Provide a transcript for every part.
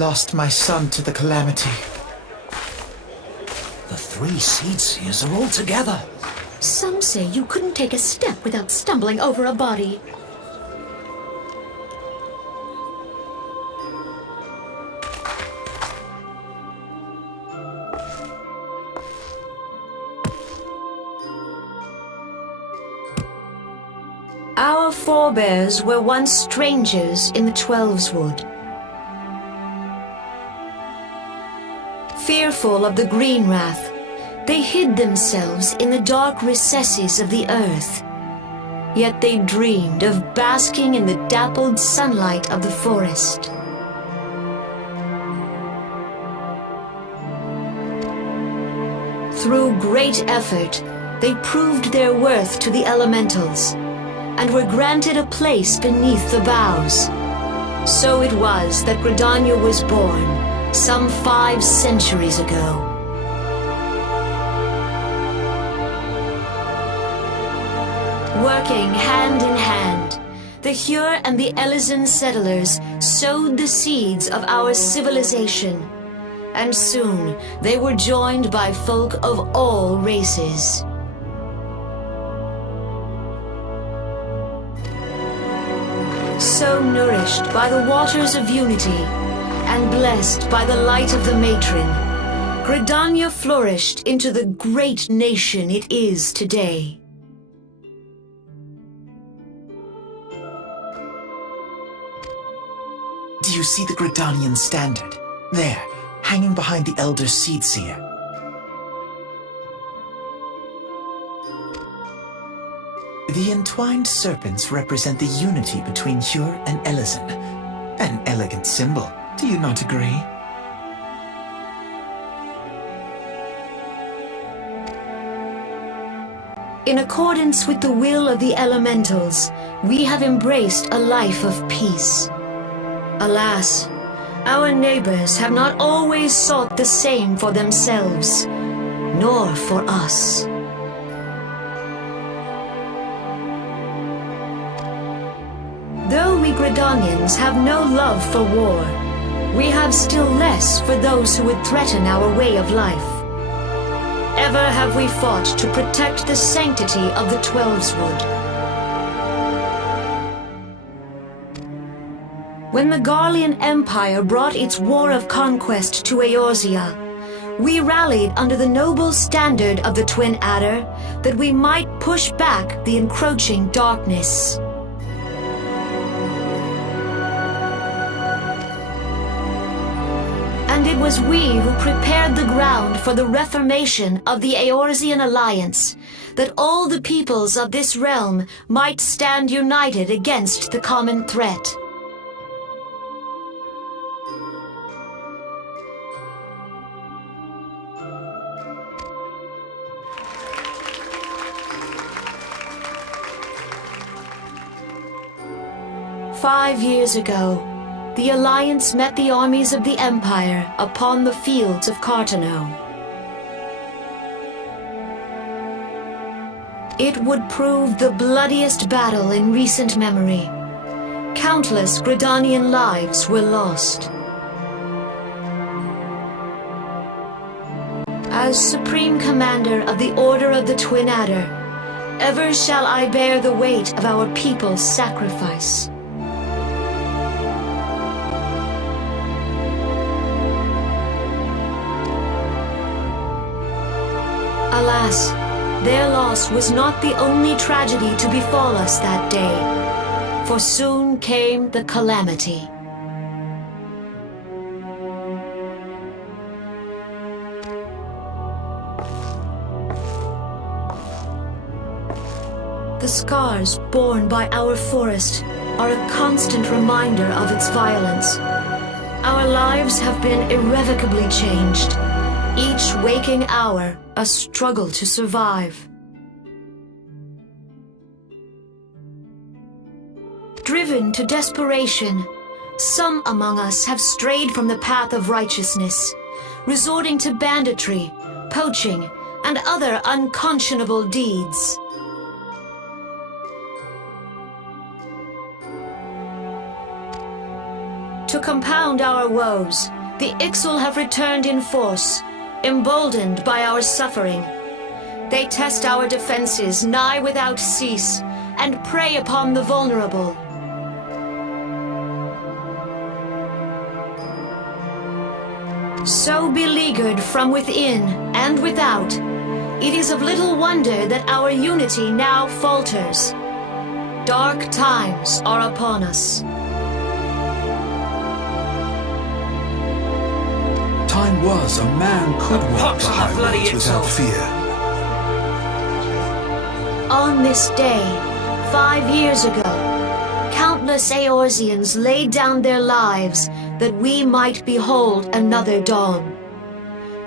lost my son to the calamity. The 3 seed seers are all together. Some say you couldn't take a step without stumbling over a body. Our forebears were once strangers in the Twelveswood. Fearful of the green wrath, they hid themselves in the dark recesses of the earth. Yet they dreamed of basking in the dappled sunlight of the forest. Through great effort, they proved their worth to the elementals, and were granted a place beneath the boughs. So it was that Gridania was born, some 5 centuries ago. Working hand in hand, the Hure and the Elysian settlers sowed the seeds of our civilization, and soon they were joined by folk of all races. So nourished by the waters of unity, and blessed by the light of the matron, Gridania flourished into the great nation it is today. Do you see the Gridanian standard? There, hanging behind the elder seed seer. The entwined serpents represent the unity between Hure and Elysian. An elegant symbol, do you not agree? In accordance with the will of the elementals, we have embraced a life of peace. Alas, our neighbors have not always sought the same for themselves, nor for us. Though we Gridanians have no love for war, we have still less for those who would threaten our way of life. Ever have we fought to protect the sanctity of the Twelveswood. When the Garlean Empire brought its war of conquest to Eorzea, we rallied under the noble standard of the Twin Adder that we might push back the encroaching darkness. And it was we who prepared the ground for the reformation of the Eorzean Alliance, that all the peoples of this realm might stand united against the common threat. "5 years ago, the Alliance met the armies of the Empire upon the fields of Cartano. It would prove the bloodiest battle in recent memory. Countless Gridanian lives were lost. As Supreme Commander of the Order of the Twin Adder, ever shall I bear the weight of our people's sacrifice. Alas, their loss was not the only tragedy to befall us that day, for soon came the calamity. The scars borne by our forest are a constant reminder of its violence. Our lives have been irrevocably changed. Each waking hour, a struggle to survive. Driven to desperation, some among us have strayed from the path of righteousness, resorting to banditry, poaching, and other unconscionable deeds. To To compound our woes, the Ixal have returned in force, emboldened by our suffering. They test our defenses nigh without cease, and prey upon the vulnerable. So beleaguered from within and without, it is of little wonder that our unity now falters. Dark times are upon us. Time was a man could walk the Pox on that bloody highways without Ixal. fear. On this day, 5 years ago, countless Eorzeans laid down their lives that we might behold another dawn.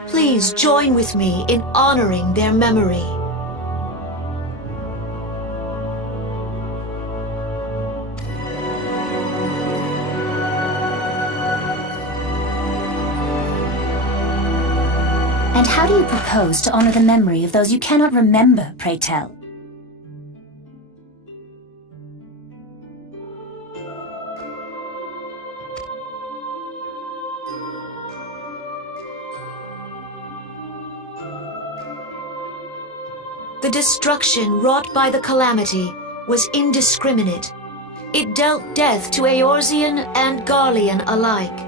Please join with me in honoring their memory. And how do you propose to honor the memory of those you cannot remember, pray tell? The destruction wrought by the calamity was indiscriminate. It dealt death to Eorzean and Garlean alike.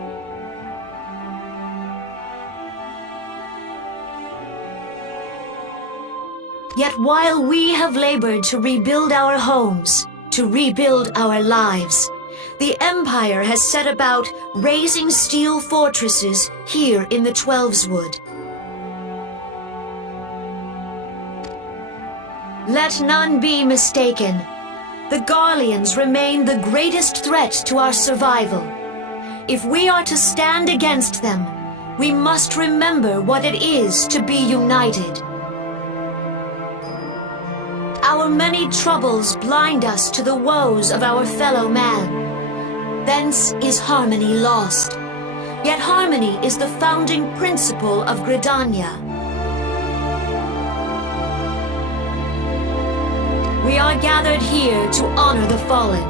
Yet while we have labored to rebuild our homes, to rebuild our lives, the Empire has set about raising steel fortresses here in the Twelveswood. Let none be mistaken. The Garleans remain the greatest threat to our survival. If we are to stand against them, we must remember what it is to be united. Our many troubles blind us to the woes of our fellow man. Thence is harmony lost. Yet harmony is the founding principle of Gridania. We are gathered here to honor the fallen.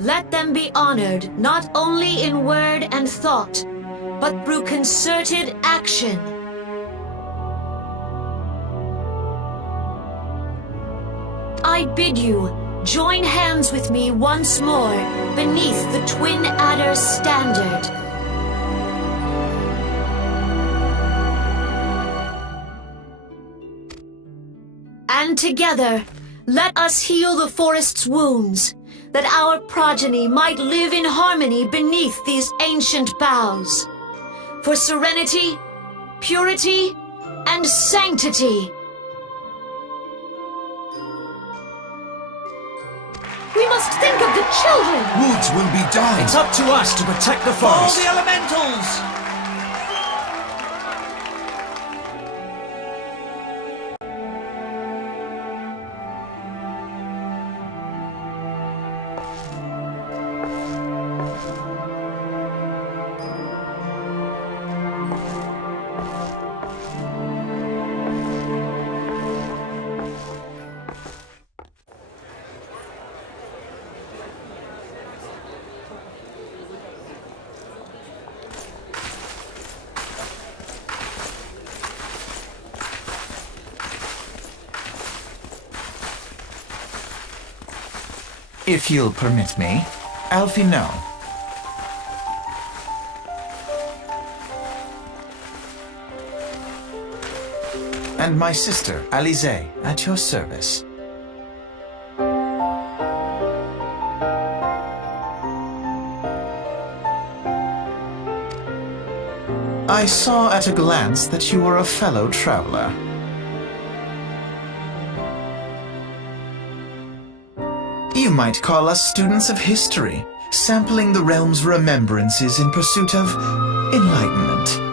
Let them be honored not only in word and thought, but through concerted action. I bid you join hands with me once more beneath the Twin Adder's standard. And together, let us heal the forest's wounds, that our progeny might live in harmony beneath these ancient boughs. For serenity, purity, and sanctity. We must think of the children! Woods will be dying. It's up to us to protect the Follow forest. the elementals! If you'll permit me, Alfie, no. And my sister, Alize, at your service. I saw at a glance that you were a fellow traveler. You might call us students of history, sampling the realm's remembrances in pursuit of enlightenment.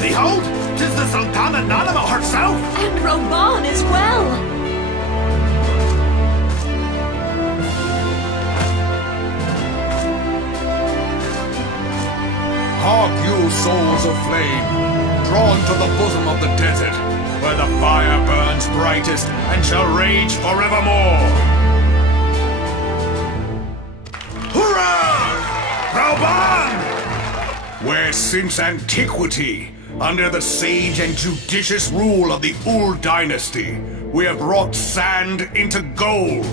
Behold, 'tis the Sultana Nanama herself! And Roban as well! Hark you, souls of flame, drawn to the bosom of the desert, where the fire burns brightest and shall rage forevermore. Hurrah! Rauban! Where since antiquity, under the sage and judicious rule of the Ul dynasty, we have wrought sand into gold.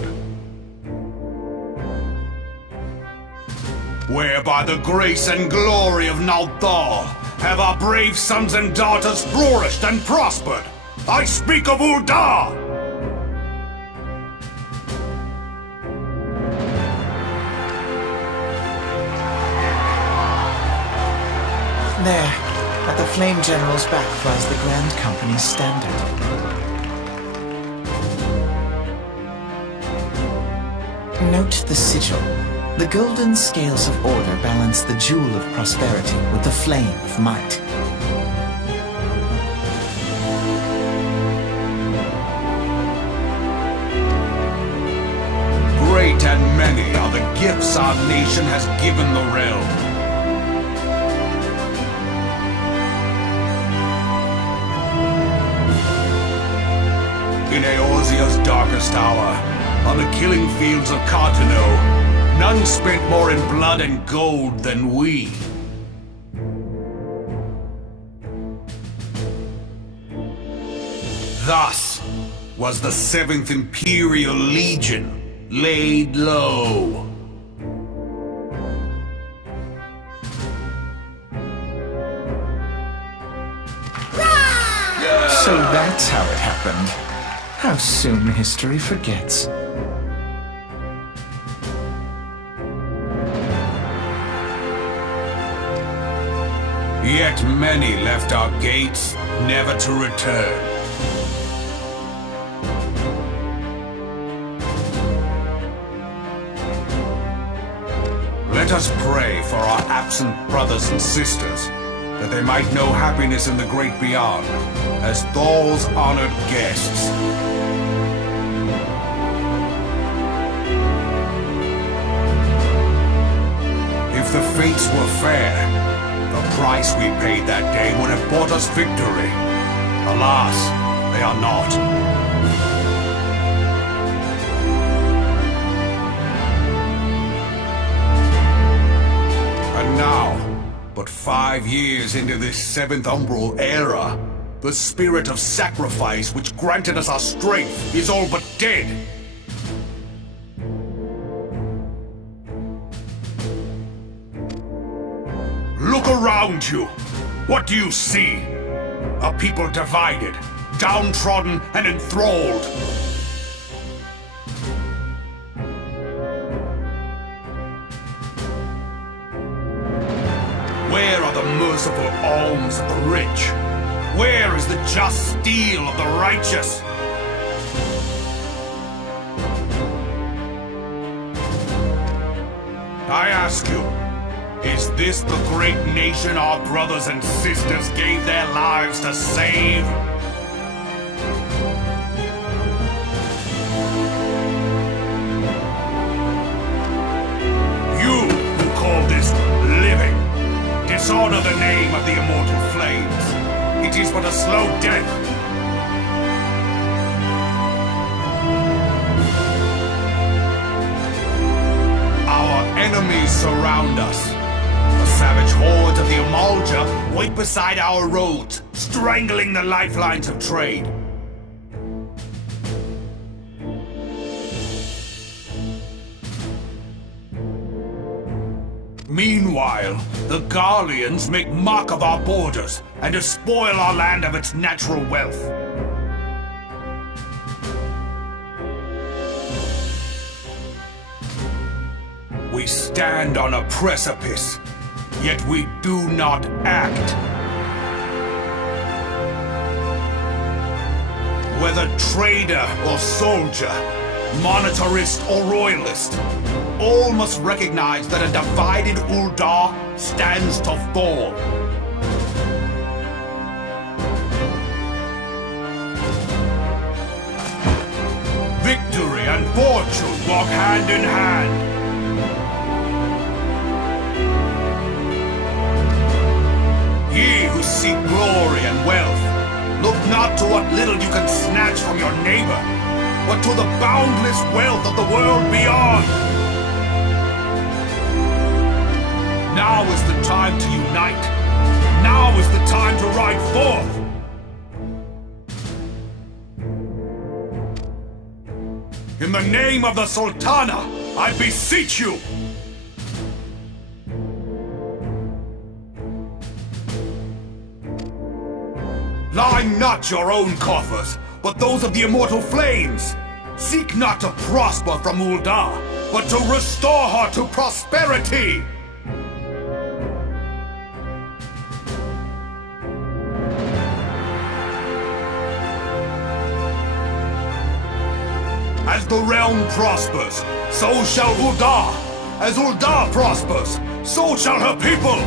Where by the grace and glory of Naldal have our brave sons and daughters flourished and prospered. I speak of Ul'dah! There, at the Flame General's back flies the Grand Company's standard. Note the sigil. The golden scales of order balance the jewel of prosperity with the flame of might. Great and many are the gifts our nation has given the realm. In Eorzea's darkest hour, on the killing fields of Cartano, none spent more in blood and gold than we. Thus was the 7th Imperial Legion laid low. So that's how it happened. How soon history forgets. Yet many left our gates, never to return. Let us pray for our absent brothers and sisters, that they might know happiness in the great beyond, as Thal's honored guests. If the fates were fair, the price we paid that day would have bought us victory. Alas, they are not. And now, but 5 years into this 7th Umbral era, the spirit of sacrifice which granted us our strength is all but dead. Look around you. What do you see? A people divided, downtrodden, and enthralled. Where are the merciful alms of the rich? Where is the just steel of the righteous? I ask you, is this the great nation our brothers and sisters gave their lives to save? You who call this living, dishonor the name of the immortal flames. It is but a slow death. Our enemies surround us. The savage hordes of the Amalja wait beside our roads, strangling the lifelines of trade. Meanwhile, the Garleans make mock of our borders and despoil our land of its natural wealth. We stand on a precipice, yet we do not act. Whether trader or soldier, monetarist or royalist, all must recognize that a divided Uldar stands to fall. Victory and fortune walk hand in hand. Ye who seek glory and wealth, look not to what little you can snatch from your neighbor, but to the boundless wealth of the world beyond. Now is the time to unite. Now is the time to ride forth. In the name of the Sultana, I beseech you. Line not your own coffers, but those of the immortal flames. Seek not to prosper from Uldar, but to restore her to prosperity. As the realm prospers, so shall Uldar. As Uldar prospers, so shall her people.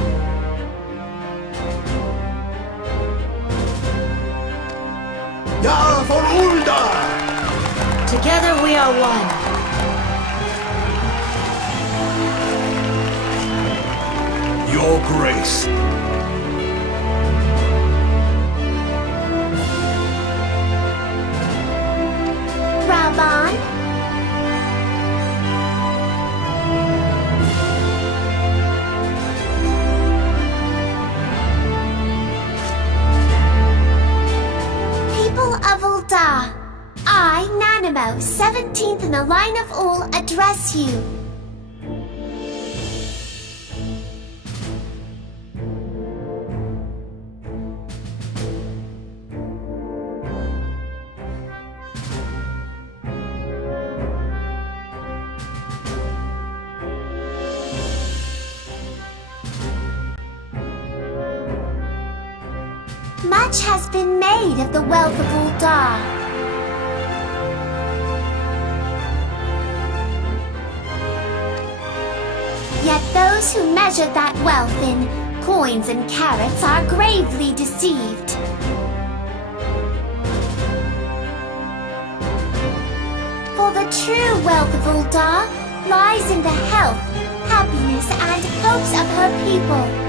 Ja for Uldar! Together we are one. Your grace. Raban? People of Uldar, I, Nanimo, 17th in the line of Ul, address you. Much has been made of the wealth of Ul'dah. Yet those who measure that wealth in coins and carats are gravely deceived. For the true wealth of Ul'dah lies in the health, happiness, and hopes of her people.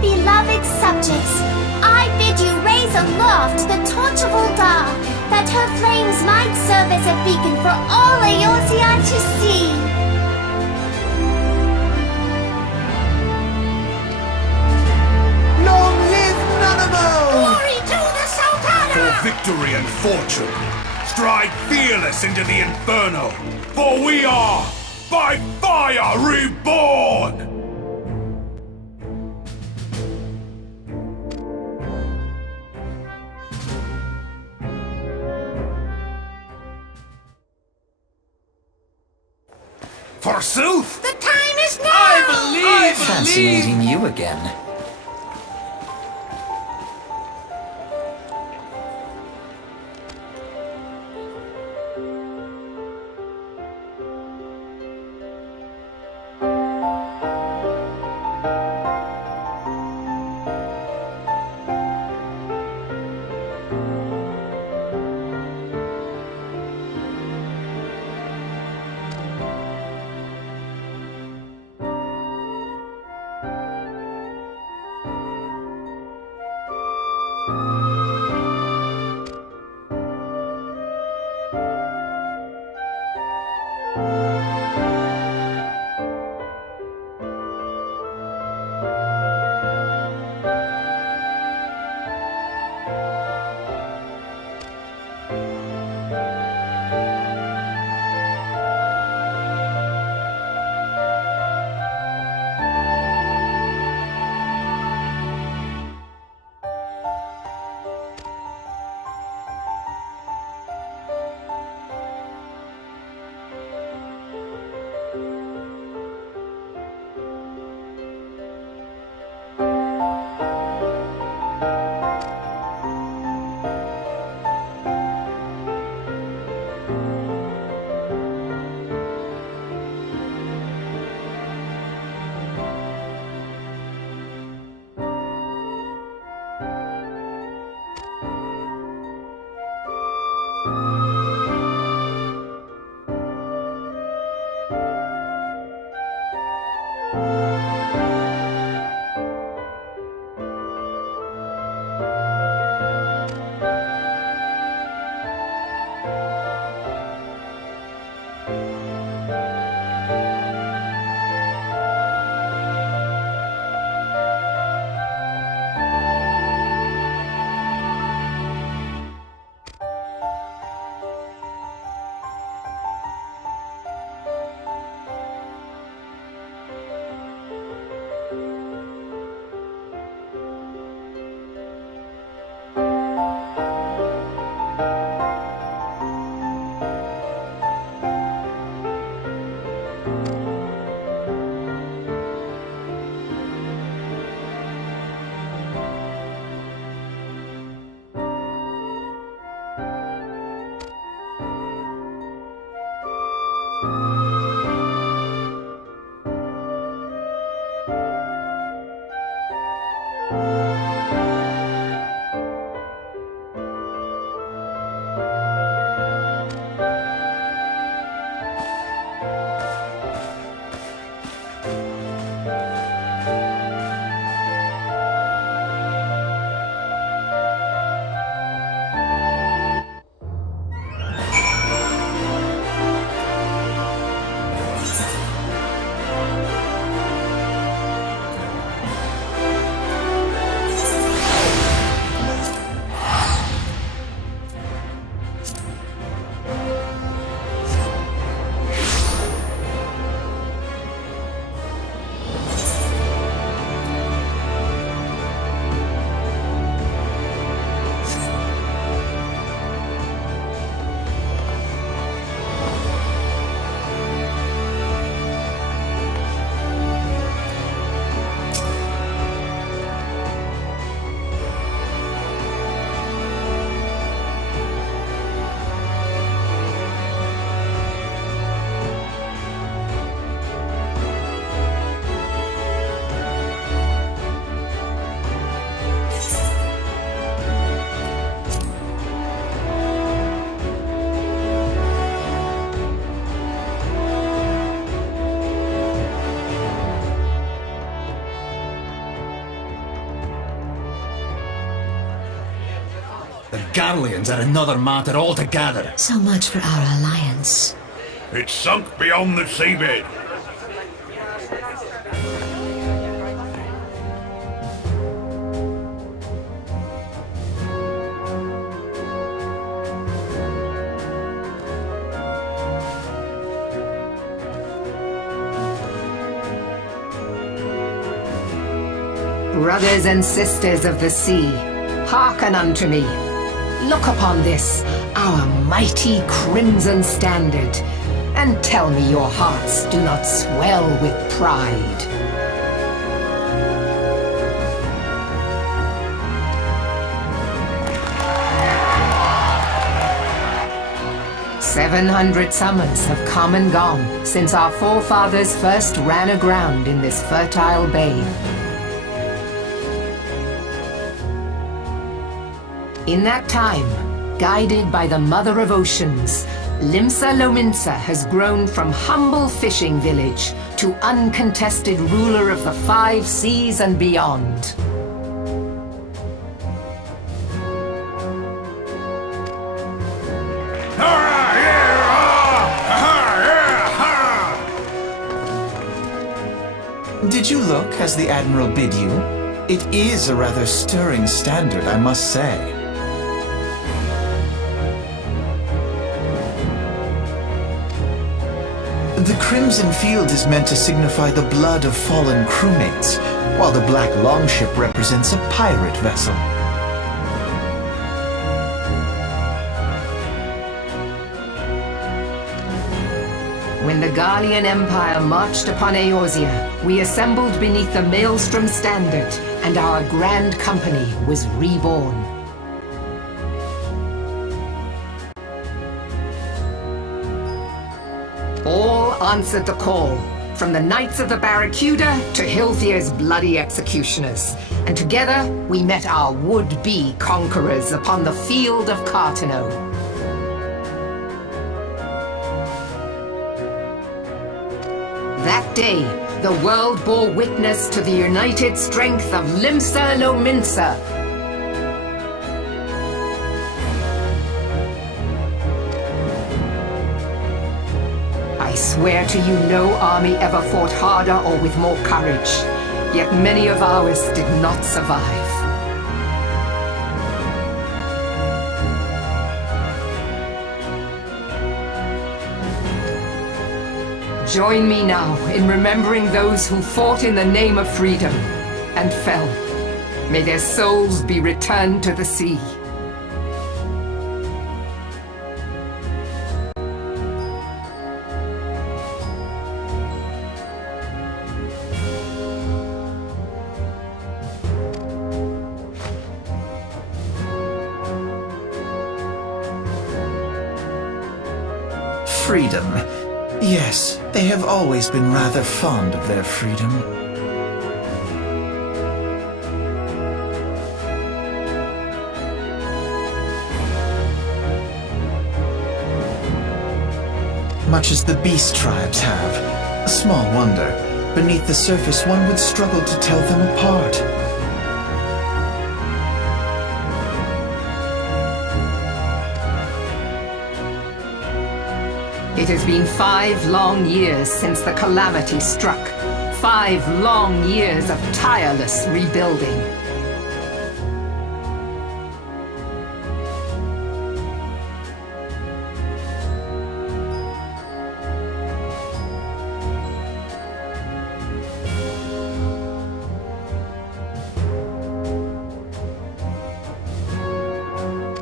Beloved subjects, I bid you raise aloft the torch of Ul'dah, that her flames might serve as a beacon for all Eorzea to see. Long live Nanamo! Glory to the Sultana! For victory and fortune, stride fearless into the inferno, for we are, by fire, reborn! Forsooth! The time is now! Fancy meeting you again. The Garleans are another matter altogether. So much for our alliance. It's sunk beyond the seabed. Brothers and sisters of the sea, hearken unto me. Look upon this, our mighty crimson standard, and tell me your hearts do not swell with pride. "700 summers have come and gone since our forefathers first ran aground in this fertile bay. In that time, guided by the Mother of Oceans, Limsa has grown from humble fishing village to uncontested ruler of the 5 seas and beyond. Did you look as the Admiral bid you? It is a rather stirring standard, I must say. The crimson field is meant to signify the blood of fallen crewmates, while the black longship represents a pirate vessel. When the Garlean Empire marched upon Eorzea, we assembled beneath the Maelstrom standard, and our grand company was reborn. All answered the call, from the Knights of the Barracuda to Hilthier's bloody executioners, and together we met our would-be conquerors upon the field of Cartano. That day, the world bore witness to the united strength of Limsa Lominsa. I swear to you, no army ever fought harder or with more courage, yet many of ours did not survive. Join me now in remembering those who fought in the name of freedom and fell. May their souls be returned to the sea. Freedom. Yes, they have always been rather fond of their freedom. Much as the beast tribes have. Small wonder. Beneath the surface, one would struggle to tell them apart. It has been 5 long years since the calamity struck. 5 long years of tireless rebuilding.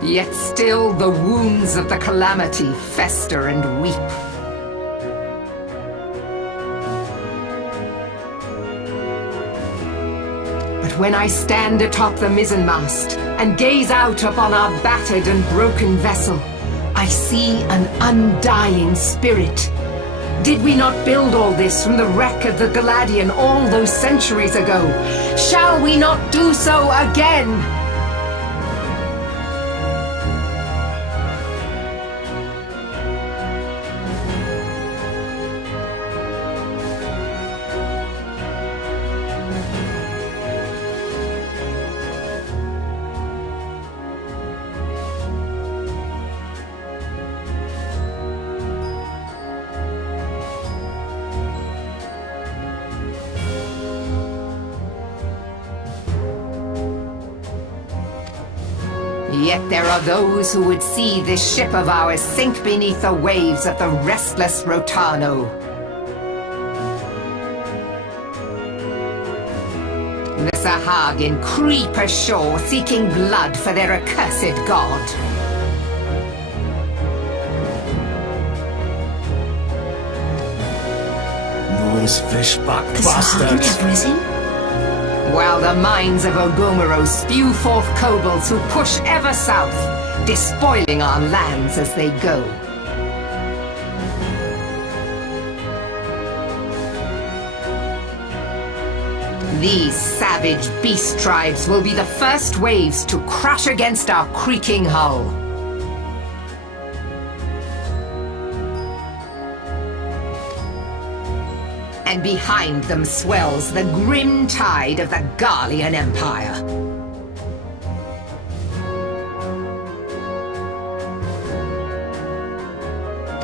Yet still the wounds of the calamity fester and weep. But when I stand atop the mizzenmast and gaze out upon our battered and broken vessel, I see an undying spirit. Did we not build all this from the wreck of the Galadian all those centuries ago? Shall we not do so again? Yet there are those who would see this ship of ours sink beneath the waves of the restless Rotano. The Sahagin creep ashore seeking blood for their accursed god. Those fishback The Sahagin bastards. have risen? While the mines of Ogomoro spew forth kobolds who push ever south, despoiling our lands as they go. These savage beast tribes will be the first waves to crash against our creaking hull. And behind them swells the grim tide of the Garlean Empire.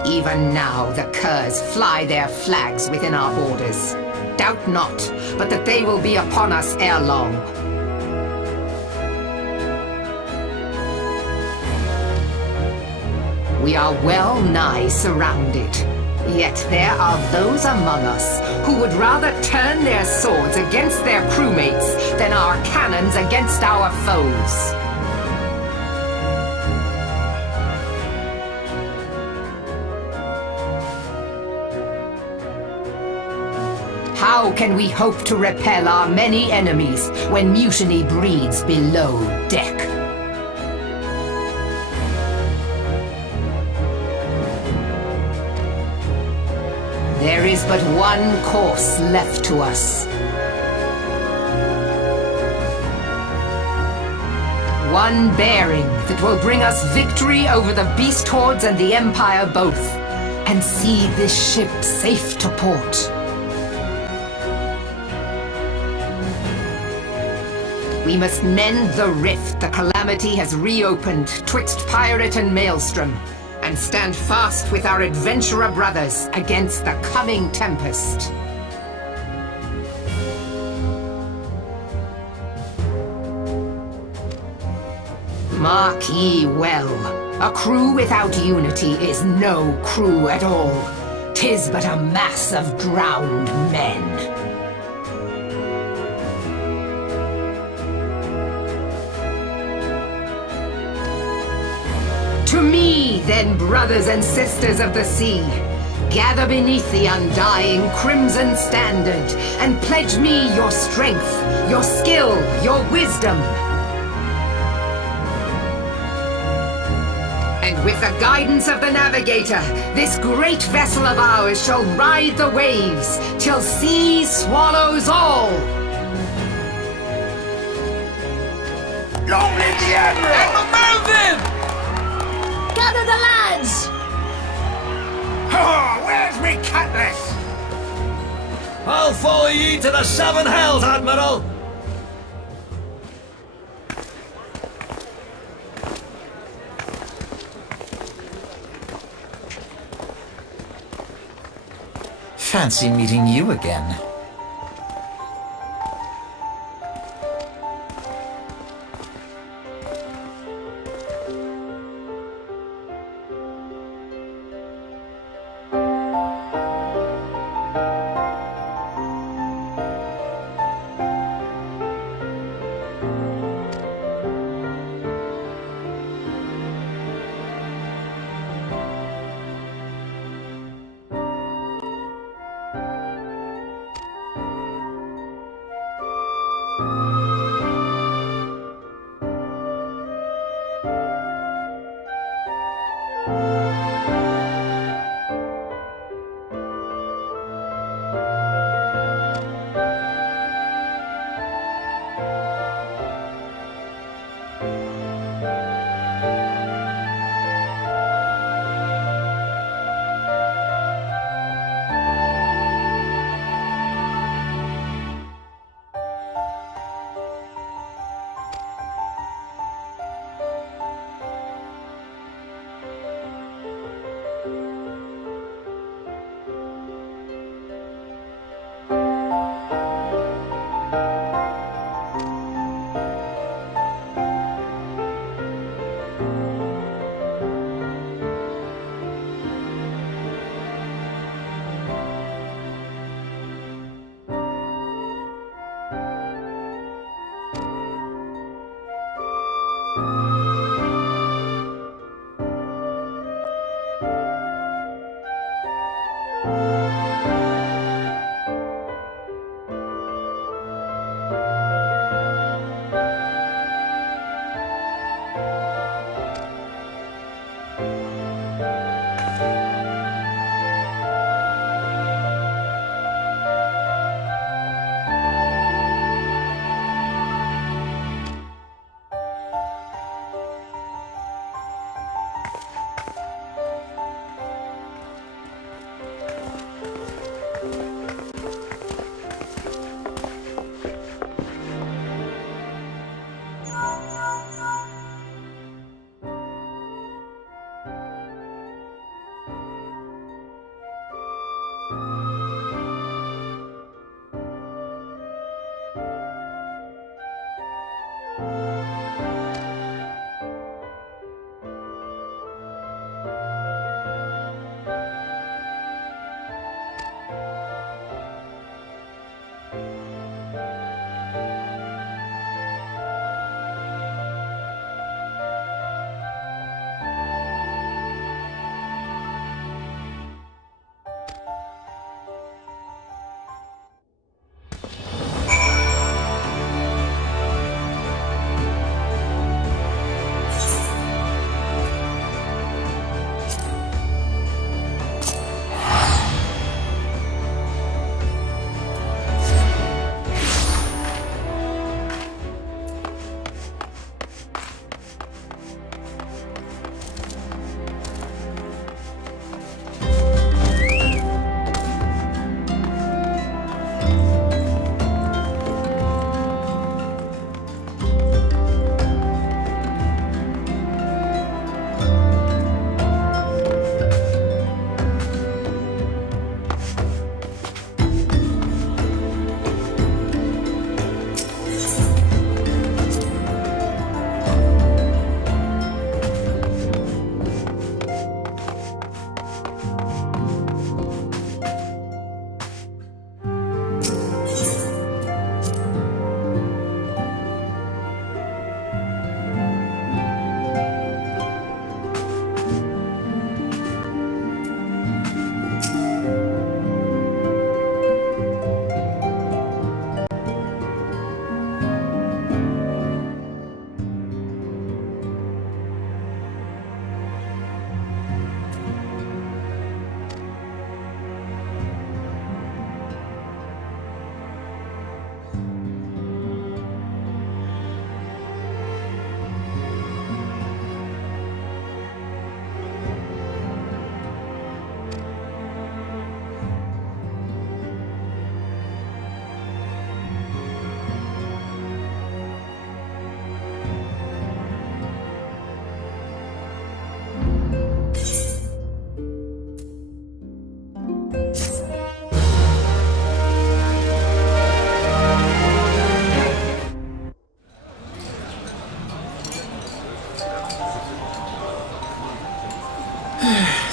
Even now the curs fly their flags within our borders. Doubt not, but that they will be upon us ere long. We are well nigh surrounded. Yet there are those among us who would rather turn their swords against their crewmates than our cannons against our foes. How can we hope to repel our many enemies when mutiny breeds below deck? There is but one course left to us. One bearing that will bring us victory over the beast hordes and the Empire both, and see this ship safe to port. We must mend the rift the calamity has reopened twixt pirate and maelstrom, and stand fast with our adventurer brothers against the coming tempest. Mark ye well, a crew without unity is no crew at all. 'Tis but a mass of drowned men. To me, then, brothers and sisters of the sea, gather beneath the undying crimson standard, and pledge me your strength, your skill, your wisdom. And with the guidance of the navigator, this great vessel of ours shall ride the waves, till sea swallows all. Long live the Admiral! Move Gather the lads! Oh, where's me cutlass? I'll follow ye to the seven hells, Admiral! Fancy meeting you again.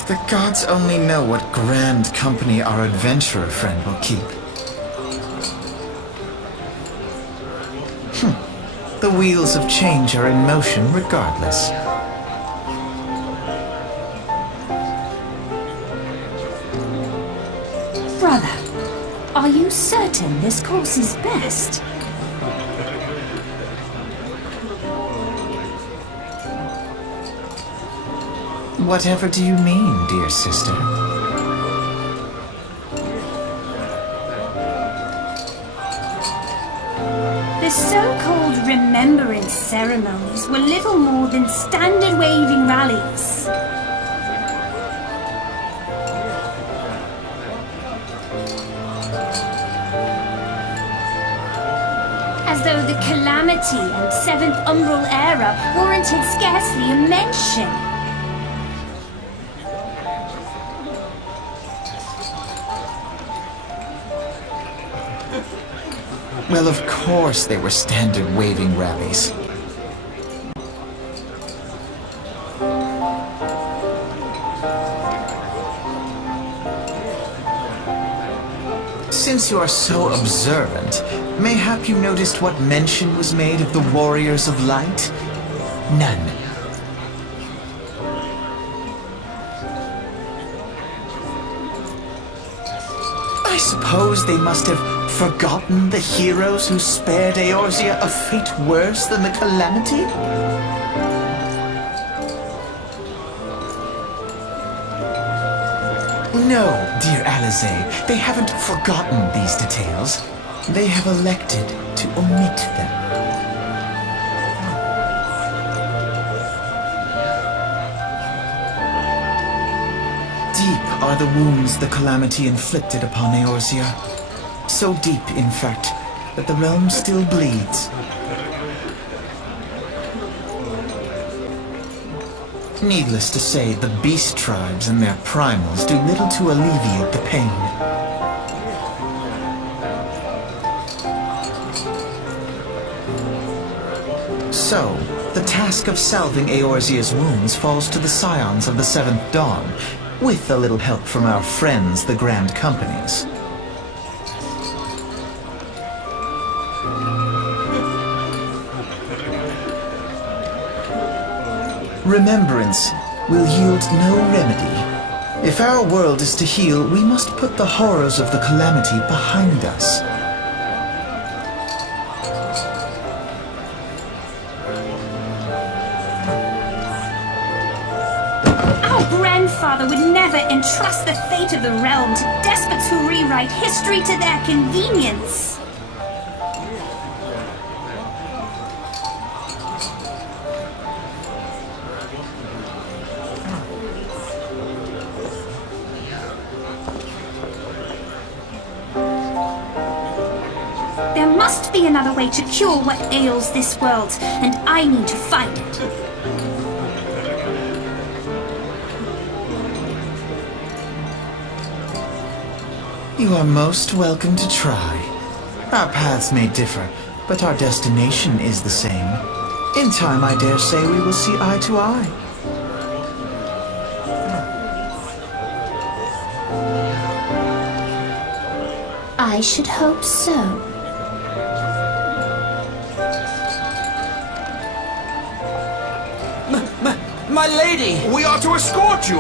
The gods only know what grand company our adventurer friend will keep. The wheels of change are in motion regardless. Brother, are you certain this course is best? Whatever do you mean, dear sister? The so-called remembrance ceremonies were little more than standard waving rallies. As though the calamity and Seventh Umbral era warranted scarcely a mention. Well, of course they were standard waving rallies. Since you are so observant, mayhap you noticed what mention was made of the Warriors of Light? None. I suppose they must have forgotten the heroes who spared Eorzea a fate worse than the calamity? No, dear Alize, they haven't forgotten these details. They have elected to omit them. Deep are the wounds the calamity inflicted upon Eorzea. So deep, in fact, that the realm still bleeds. Needless to say, the beast tribes and their primals do little to alleviate the pain. So, the task of salving Eorzea's wounds falls to the scions of the Seventh Dawn, with a little help from our friends, the Grand Companies. Remembrance will yield no remedy. If our world is to heal, we must put the horrors of the calamity behind us. Our grandfather would never entrust the fate of the realm to despots who rewrite history to their convenience. There must be another way to cure what ails this world, and I need to find it. You are most welcome to try. Our paths may differ, but our destination is the same. In time, I dare say, we will see eye to eye. I should hope so. My lady! We are to escort you!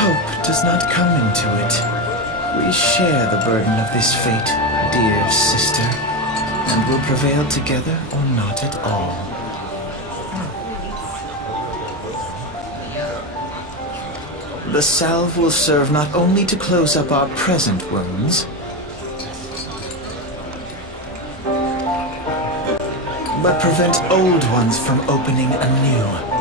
Hope does not come into it. We share the burden of this fate, dear sister, and will prevail together or not at all. The salve will serve not only to close up our present wounds, but prevent old ones from opening anew.